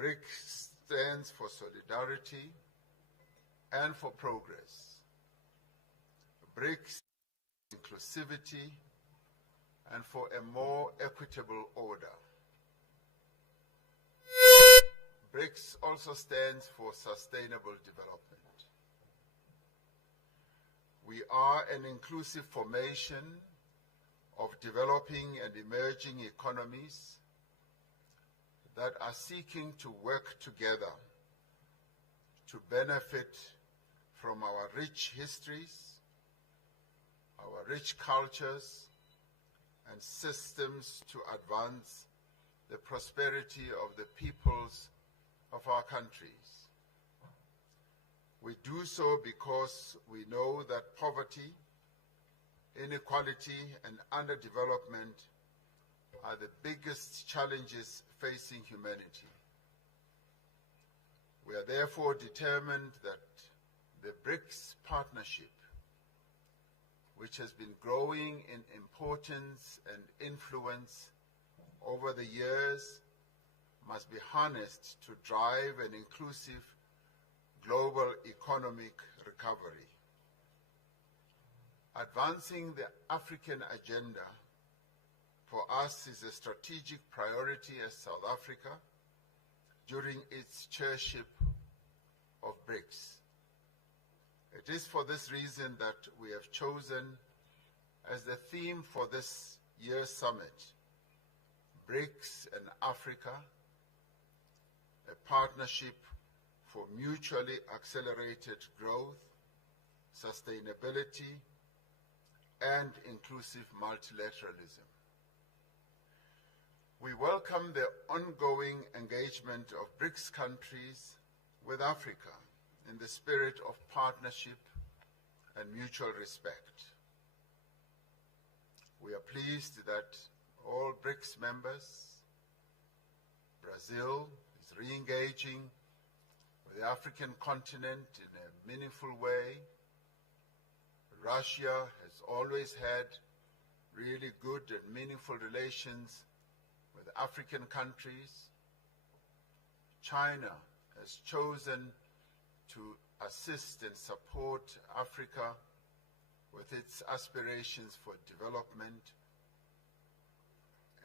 Brics stands for solidarity and for progress. Brics inclusivity and for a more equitable order. Brics also stands for sustainable development. We are an inclusive formation of developing and emerging economies that are seeking to work together to benefit from our rich histories, our rich cultures, and systems to advance the prosperity of the peoples of our countries. We do so because we know that poverty, inequality, and underdevelopment are the biggest challenges facing humanity. We are therefore determined that the Brics partnership, which has been growing in importance and influence over the years, must be harnessed to drive an inclusive global economic recovery. Advancing the African agenda for us is a strategic priority as South Africa during its chairship of Brics. It is for this reason that we have chosen as the theme for this year's summit, Brics and Africa, a partnership for mutually accelerated growth, sustainability, and inclusive multilateralism. We welcome the ongoing engagement of Brics countries with Africa in the spirit of partnership and mutual respect. We are pleased that all Brics members, Brazil is re-engaging with the African continent in a meaningful way. Russia has always had really good and meaningful relations with African countries. China has chosen to assist and support Africa with its aspirations for development.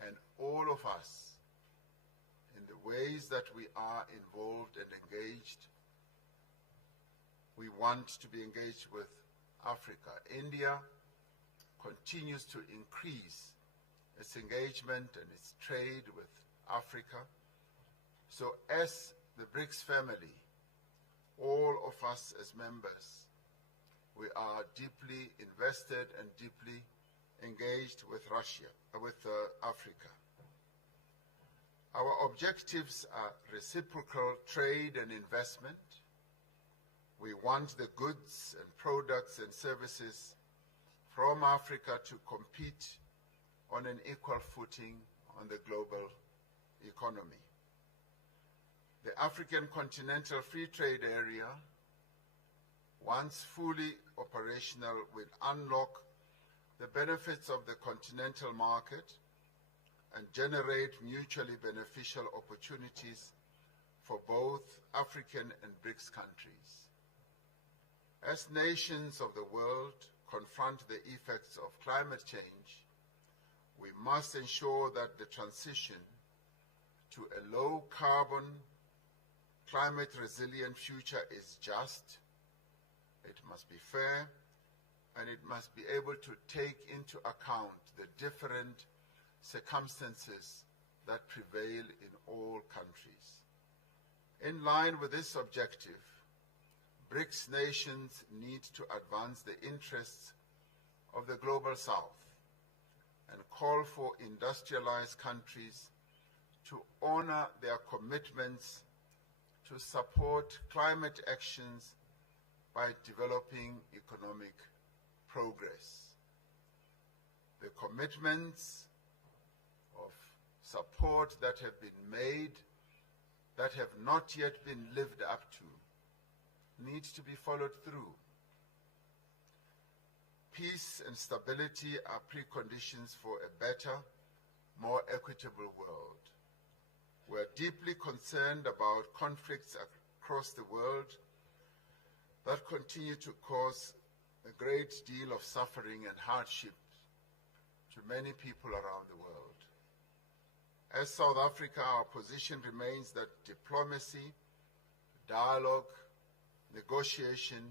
And all of us, in the ways that we are involved and engaged, we want to be engaged with Africa. India continues to increase its engagement and its trade with Africa. So as the Brics family, all of us as members, we are deeply invested and deeply engaged with Africa. Our objectives are reciprocal trade and investment. We want the goods and products and services from Africa to compete on an equal footing on the global economy. The African Continental Free Trade Area, once fully operational, will unlock the benefits of the continental market and generate mutually beneficial opportunities for both African and Brics countries. As nations of the world confront the effects of climate change, we must ensure that the transition to a low-carbon, climate-resilient future is just, it must be fair, and it must be able to take into account the different circumstances that prevail in all countries. In line with this objective, Brics nations need to advance the interests of the Global South and call for industrialized countries to honor their commitments to support climate actions by developing economic progress. The commitments of support that have been made, that have not yet been lived up to, need to be followed through. Peace and stability are preconditions for a better, more equitable world. We're deeply concerned about conflicts across the world that continue to cause a great deal of suffering and hardship to many people around the world. As South Africa, our position remains that diplomacy, dialogue, negotiation,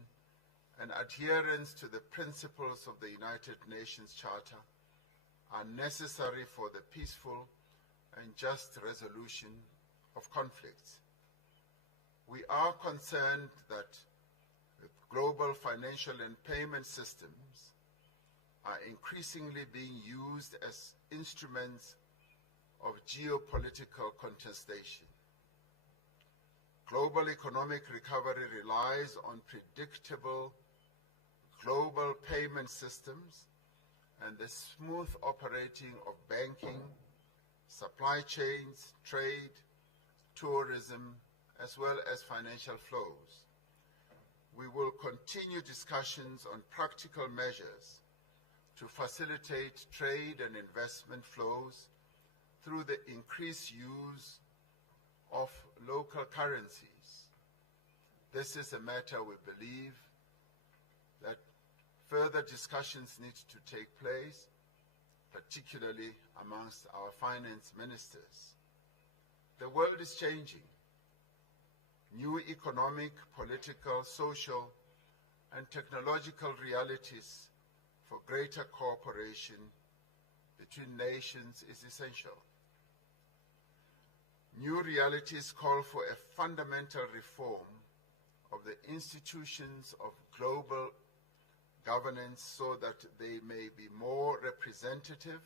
and adherence to the principles of the United Nations Charter are necessary for the peaceful and just resolution of conflicts. We are concerned that the global financial and payment systems are increasingly being used as instruments of geopolitical contestation. Global economic recovery relies on predictable global payment systems and the smooth operating of banking, supply chains, trade, tourism, as well as financial flows. We will continue discussions on practical measures to facilitate trade and investment flows through the increased use of local currencies. This is a matter we believe that further discussions need to take place, particularly amongst our finance ministers. The world is changing. New economic, political, social, and technological realities for greater cooperation between nations is essential. New realities call for a fundamental reform of the institutions of global governance so that they may be more representative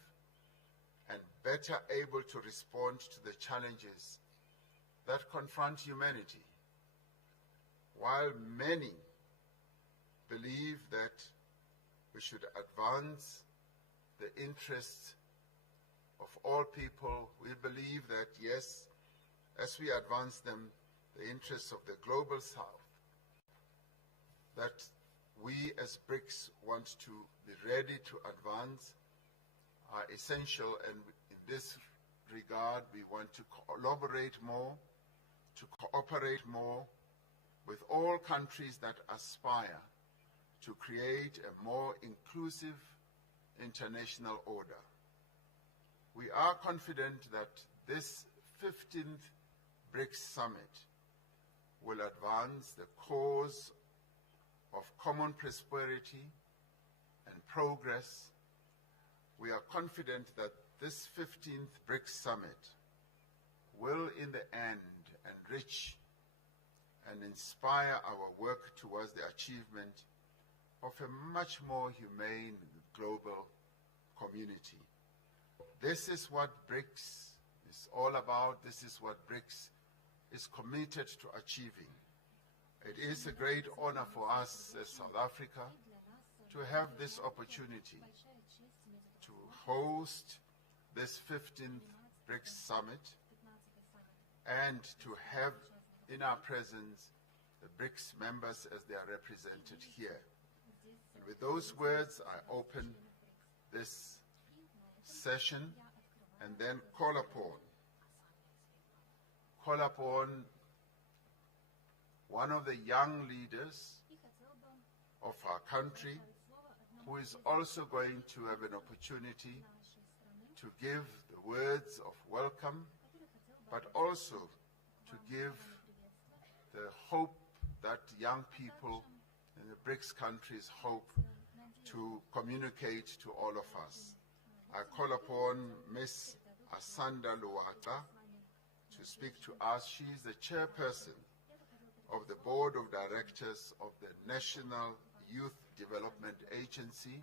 and better able to respond to the challenges that confront humanity. While many believe that we should advance the interests of all people, we believe that, yes, as we advance them, the interests of the global South, that we as Brics want to be ready to advance are essential, and in this regard we want to collaborate more, to cooperate more with all countries that aspire to create a more inclusive international order. We are confident that this 15th Brics Summit will advance the cause of common prosperity and progress. We are confident that this 15th Brics Summit will in the end enrich and inspire our work towards the achievement of a much more humane global community. This is what Brics is all about. This is what Brics is committed to achieving. It is a great honor for us as South Africa to have this opportunity to host this 15th Brics Summit and to have in our presence the Brics members as they are represented here. And with those words, I open this session and then call upon one of the young leaders of our country who is also going to have an opportunity to give the words of welcome, but also to give the hope that young people in the Brics countries hope to communicate to all of us. I call upon Ms. Asanda Luata to speak to us. She is the chairperson of the Board of Directors of the National Youth Development Agency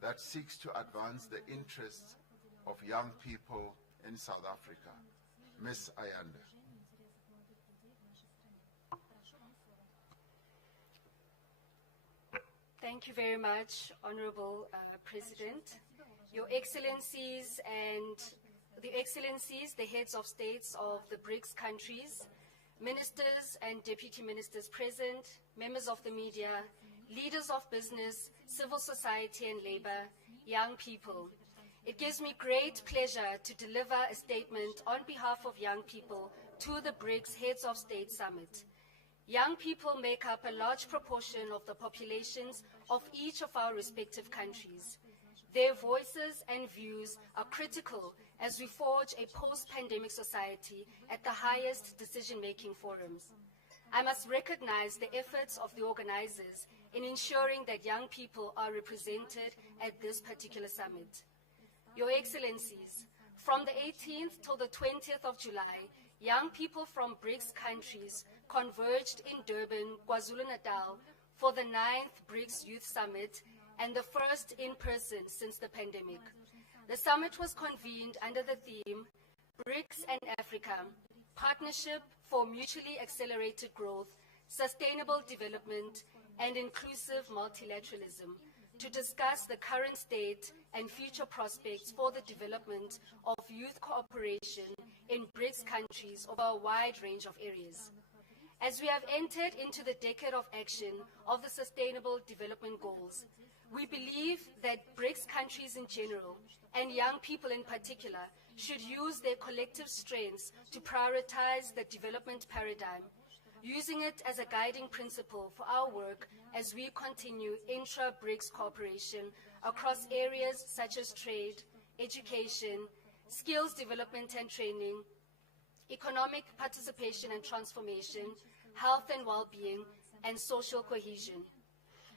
that seeks to advance the interests of young people in South Africa. Ms. Ayanda. Thank you very much, Honorable President. Your Excellencies and the heads of states of the Brics countries, ministers and deputy ministers present, members of the media, leaders of business, civil society and labor, young people. It gives me great pleasure to deliver a statement on behalf of young people to the BRICS Heads of State Summit. Young people make up a large proportion of the populations of each of our respective countries. Their voices and views are critical as we forge a post-pandemic society at the highest decision-making forums. I must recognize the efforts of the organizers in ensuring that young people are represented at this particular summit. Your Excellencies, from the 18th till the 20th of July, young people from BRICS countries converged in Durban, KwaZulu-Natal for the 9th BRICS Youth Summit and the first in person since the pandemic. The summit was convened under the theme, BRICS and Africa, Partnership for Mutually Accelerated Growth, Sustainable Development, and Inclusive Multilateralism, to discuss the current state and future prospects for the development of youth cooperation in BRICS countries over a wide range of areas. As we have entered into the decade of action of the Sustainable Development Goals, we believe that BRICS countries in general, and young people in particular, should use their collective strengths to prioritize the development paradigm, using it as a guiding principle for our work as we continue intra-BRICS cooperation across areas such as trade, education, skills development and training, economic participation and transformation, health and well-being, and social cohesion.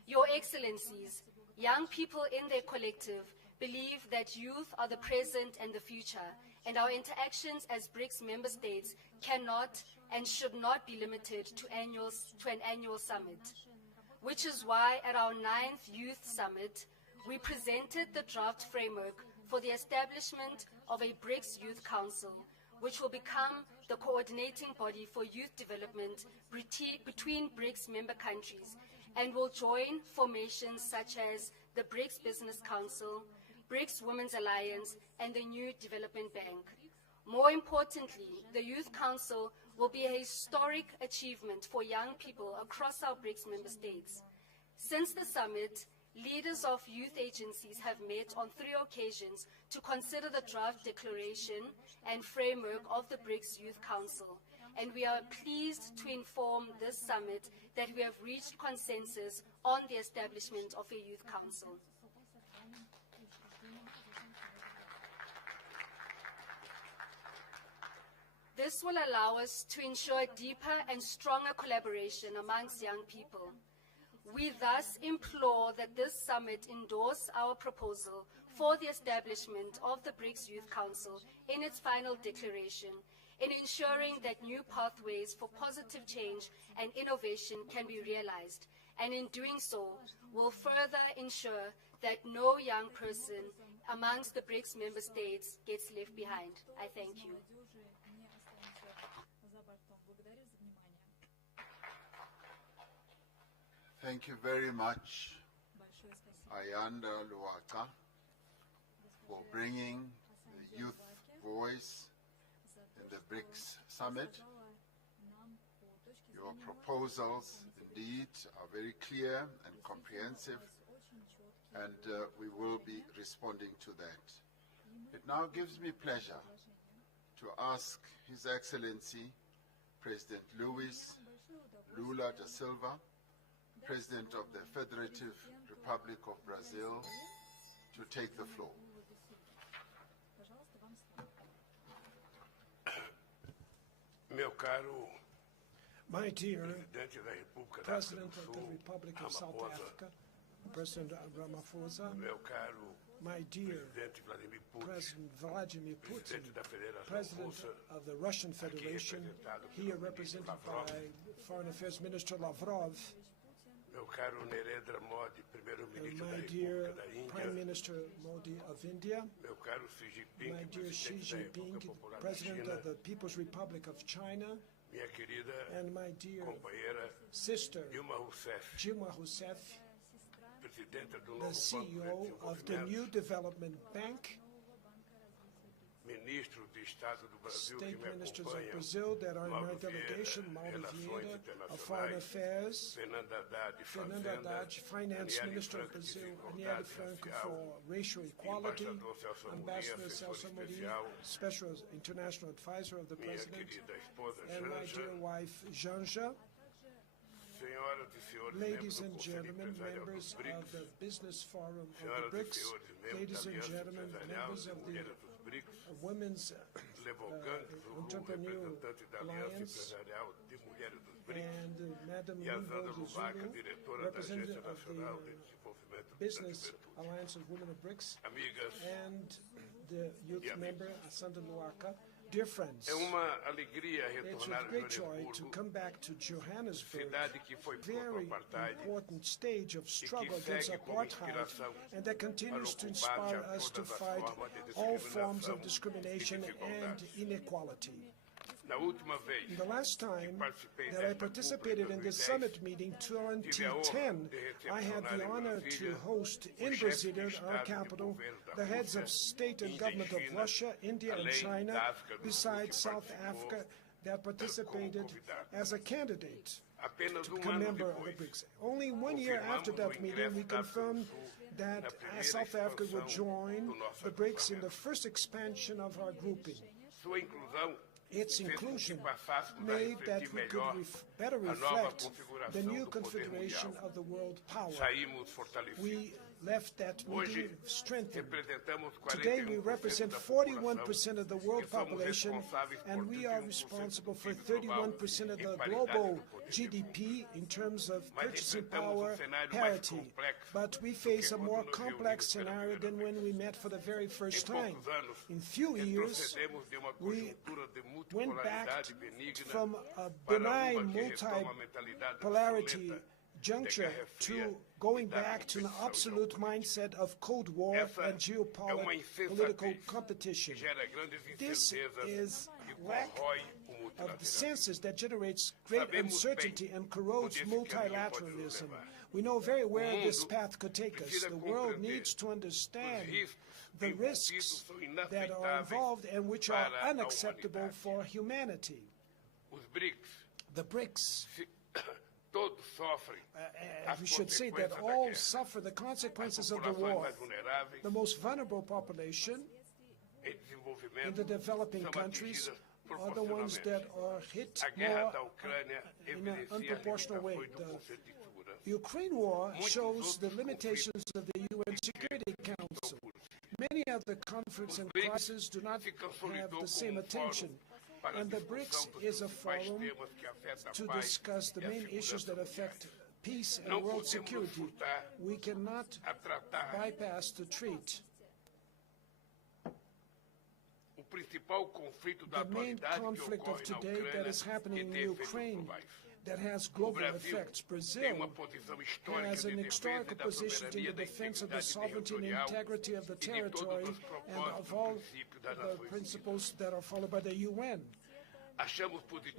Your Excellencies, young people in their collective believe that youth are the present and the future, and our interactions as BRICS member states cannot and should not be limited to an annual summit, which is why at our 9th Youth Summit, we presented the draft framework for the establishment of a BRICS Youth Council, which will become the coordinating body for youth development between BRICS member countries and will join formations such as the BRICS Business Council, BRICS Women's Alliance, and the New Development Bank. More importantly, the Youth Council will be a historic achievement for young people across our BRICS member states. Since the summit, leaders of youth agencies have met on 3 occasions to consider the draft declaration and framework of the BRICS Youth Council, and we are pleased to inform this summit that we have reached consensus on the establishment of a Youth Council. This will allow us to ensure deeper and stronger collaboration amongst young people. We thus implore that this summit endorse our proposal for the establishment of the BRICS Youth Council in its final declaration, in ensuring that new pathways for positive change and innovation can be realized, and in doing so, will further ensure that no young person amongst the BRICS member states gets left behind. I thank you. Thank you very much, Ayanda Luaka, for bringing the youth voice in the BRICS Summit. Your proposals, indeed, are very clear and comprehensive, and we will be responding to that. It now gives me pleasure to ask His Excellency, President Luis Lula da Silva, President of the Federative Republic of Brazil, to take the floor. My dear President of the Republic of South Africa, President Ramaphosa, my dear President Vladimir Putin, President of the Russian Federation, here represented by Foreign Affairs Minister Lavrov, my dear Prime Minister Modi of India, my dear Xi Jinping, President of the People's Republic of China, and my dear sister Dilma Rousseff, the CEO of the New Development Bank, State ministers of Brazil that are in my delegation, Mauro Vieira of Foreign Affairs, Fernando Haddad, Finance Minister of Brazil, Aniele Franco for Racial Equality, Ambassador Celso Amorim, Special International Advisor of the President, and my dear wife, Janja. Ladies and gentlemen, members of the Business Forum of the Brics, ladies and gentlemen, members of the Women's Entrepreneur Alliance, and Madam Limbo Zulu, representative of the Business Alliance of Women of Brics, and the youth member, Asanda Luaka. Dear friends, it's with great joy to come back to Johannesburg, very important stage of struggle against apartheid, and that continues to inspire us to fight all forms of discrimination and inequality. The last time that I participated in the summit meeting, 2010, I had the honor to host in Brasilia, our capital, the heads of state and government of Russia, India, and China, besides South Africa, that participated as a candidate to become a member of the BRICS. Only 1 year after that meeting, we confirmed that South Africa would join the BRICS in the first expansion of our grouping. Its inclusion made that we could better reflect the new configuration of the world power. We left that meeting strengthened. Today we represent 41% of the world population, and we are responsible for 31% of the global GDP in terms of purchasing power parity. But we face a more complex scenario than when we met for the very first time. In few years, we went back from a benign multipolarity juncture to going back to an absolute mindset of Cold War and geopolitical competition. This is lack of the senses that generates great uncertainty and corrodes multilateralism. We know very well this path could take us. The world needs to understand the risks that are involved and which are unacceptable for humanity. The BRICS, we should say that all suffer the consequences of the war. The most vulnerable population in the developing countries are the ones that are hit more in an unproportional way. The Ukraine war shows the limitations of the UN Security Council. Many of the conflicts and crises do not have the same attention, and the BRICS is a forum to discuss the main issues that affect peace and world security. We cannot bypass the treat. The main conflict of today that is happening in Ukraine that has global effects. Brazil has an historical position in the defense of the sovereignty and integrity of the territory and of all the principles that are followed by the UN.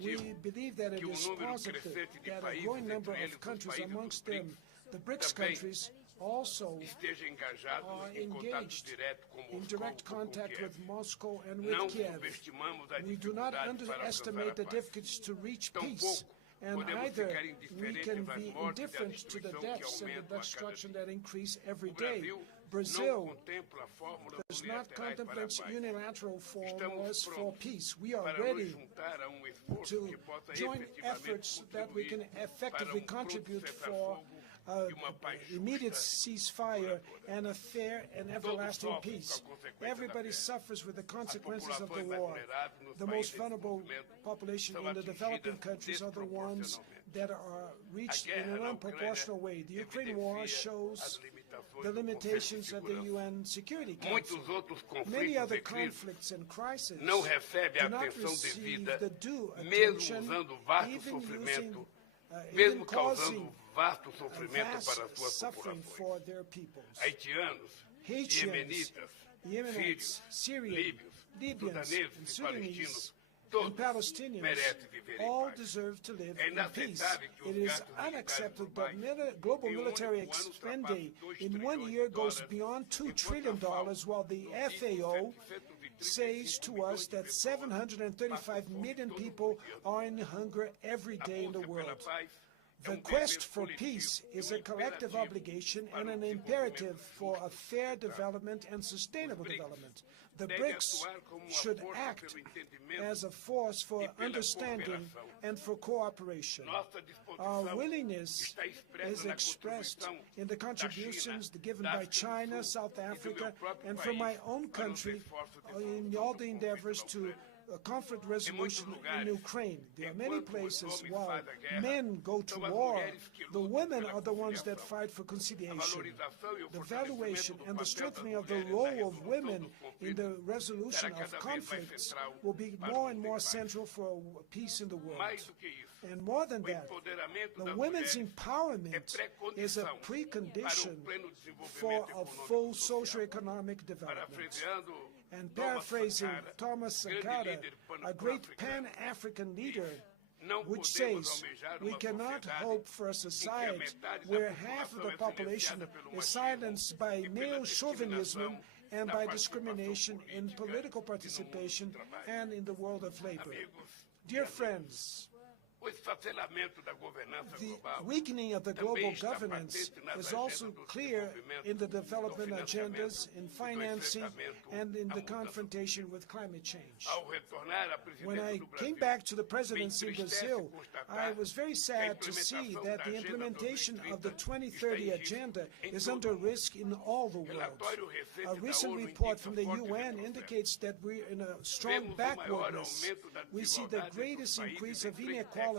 We believe that it is positive that a growing number of countries, amongst them the BRICS countries, also are engaged in direct contact with Moscow and with Kiev. We do not underestimate the difficulties to reach peace, and either we can be indifferent to the deaths and the destruction that increase every day. Brazil does not contemplate unilateral formulas for peace. We are ready to join efforts that we can effectively contribute for immediate ceasefire and a fair and everlasting peace. Everybody suffers with the consequences of the war. The most vulnerable population in the developing countries are the ones that are reached in an unproportional way. The Ukraine war shows the limitations of the UN Security Council. Many other conflicts and crises do not receive the due attention, even causing vast suffering for their peoples. Haitians, Yemenites, Syrians, Libyans, and Sudanese, and Palestinians all deserve to live in peace. It is unacceptable that global military spending in 1 year goes beyond $2 trillion, while the FAO says to us that 735 million people are in hunger every day in the world. The quest for peace is a collective obligation and an imperative for a fair development and sustainable development. The Brics should act as a force for understanding and for cooperation. Our willingness is expressed in the contributions given by China, South Africa, and from my own country in all the endeavors to conflict resolution in Ukraine. There are many places while men go to war, the women are the ones that fight for conciliation. The valuation and the strengthening of the role of women in the resolution of conflicts will be more and more central for peace in the world. And more than that, the women's empowerment is a precondition for a full socio-economic development. And paraphrasing Thomas Sankara, a great Pan-African leader, which says, we cannot hope for a society where half of the population is silenced by male chauvinism and by discrimination in political participation and in the world of labor. Dear friends, the weakening of the global governance is also clear in the development agendas, in financing, and in the confrontation with climate change. When I came back to the presidency in Brazil, I was very sad to see that the implementation of the 2030 agenda is under risk in all the world. A recent report from the UN indicates that we're in a strong backwardness. We see the greatest increase of inequality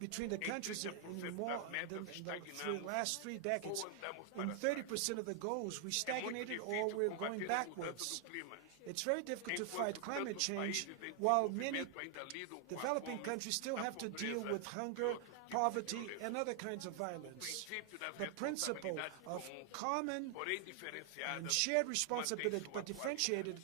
between the countries in more than the last 3 decades. In 30% of the goals, we stagnated or we're going backwards. It's very difficult to fight climate change while many developing countries still have to deal with hunger, poverty, and other kinds of violence. The principle of common and shared responsibility, but differentiated,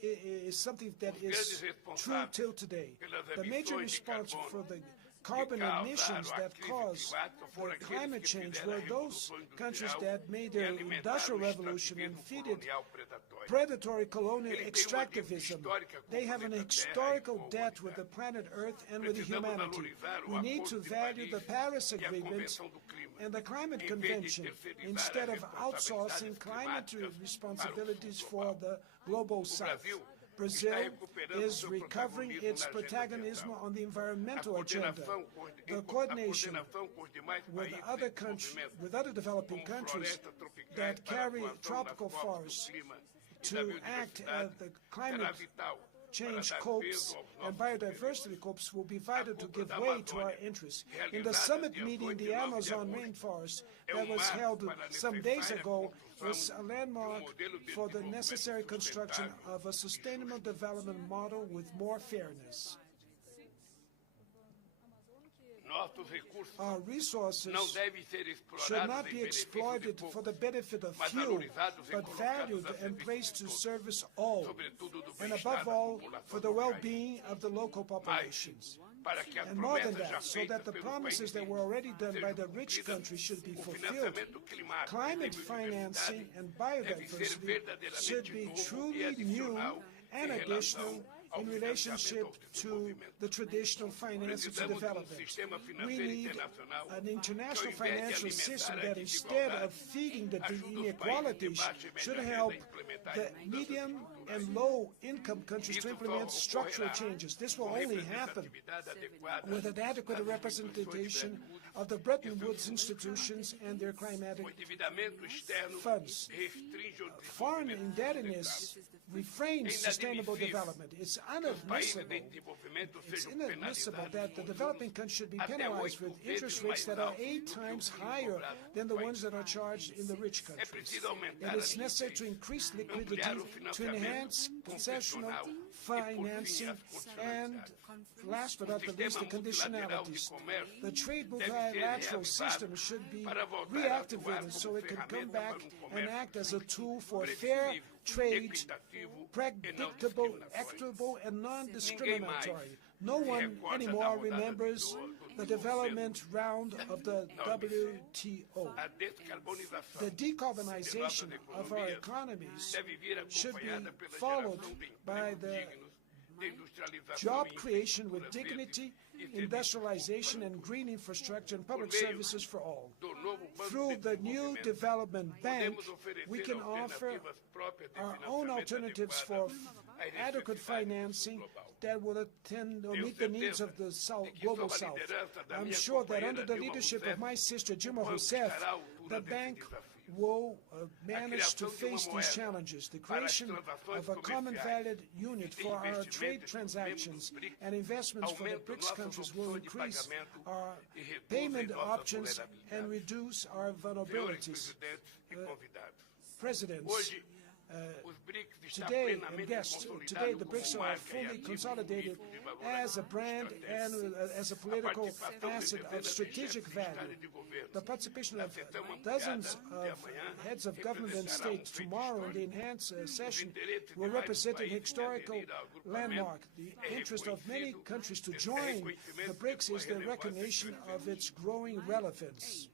is something that is true till today. The major responsible for the carbon emissions that cause the climate change were those countries that made their industrial revolution and feeded predatory colonial extractivism. They have an historical debt with the planet Earth and with humanity. We need to value the Paris Agreement and the Climate Convention instead of outsourcing climate responsibilities for the global South. Brazil is recovering its protagonism on the environmental agenda. The coordination with other developing countries that carry tropical forests to act as the climate change copes and biodiversity copes will be vital to give way to our interests. In the summit meeting, the Amazon rainforest that was held some days ago was a landmark for the necessary construction of a sustainable development model with more fairness. Our resources should not be exploited for the benefit of few, but valued and placed to service all, and above all, for the well-being of the local populations. And more than that, so that the promises that were already done by the rich countries should be fulfilled, climate financing and biodiversity should be truly new and additional in relationship to the traditional finances of development. We need an international financial system that, instead of feeding the inequalities, should help the medium and low-income countries to implement structural changes. This will only happen with an adequate representation of the Bretton Woods institutions and their climatic funds. Foreign indebtedness refrains sustainable development. It's inadmissible that the developing countries should be penalized with interest rates that are 8 times higher than the ones that are charged in the rich countries. It is necessary to increase liquidity, to enhance concessional financing, and last but not the least, the conditionalities. The trade multilateral system should be reactivated so it can come back and act as a tool for fair trade, predictable, equitable, and non-discriminatory. No one anymore remembers the development round of the WTO. The decarbonization of our economies should be followed by the job creation with dignity, industrialization, and green infrastructure and public services for all. Through the new development bank, we can offer our own alternatives for adequate financing that will attend or meet the needs of the global South. I'm sure that under the leadership of my sister, Dilma Rousseff, the bank will manage to face these challenges. The creation of a common value unit for our trade transactions and investments for the BRICS countries will increase our payment options and reduce our vulnerabilities. Presidents, today, and guests, today the BRICS are fully consolidated as a brand and as a political asset of strategic value. The participation of dozens of heads of government and state tomorrow in the enhanced session will represent an historical landmark. The interest of many countries to join the BRICS is the recognition of its growing relevance.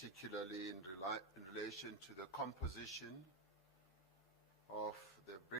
Particularly in relation to the composition of the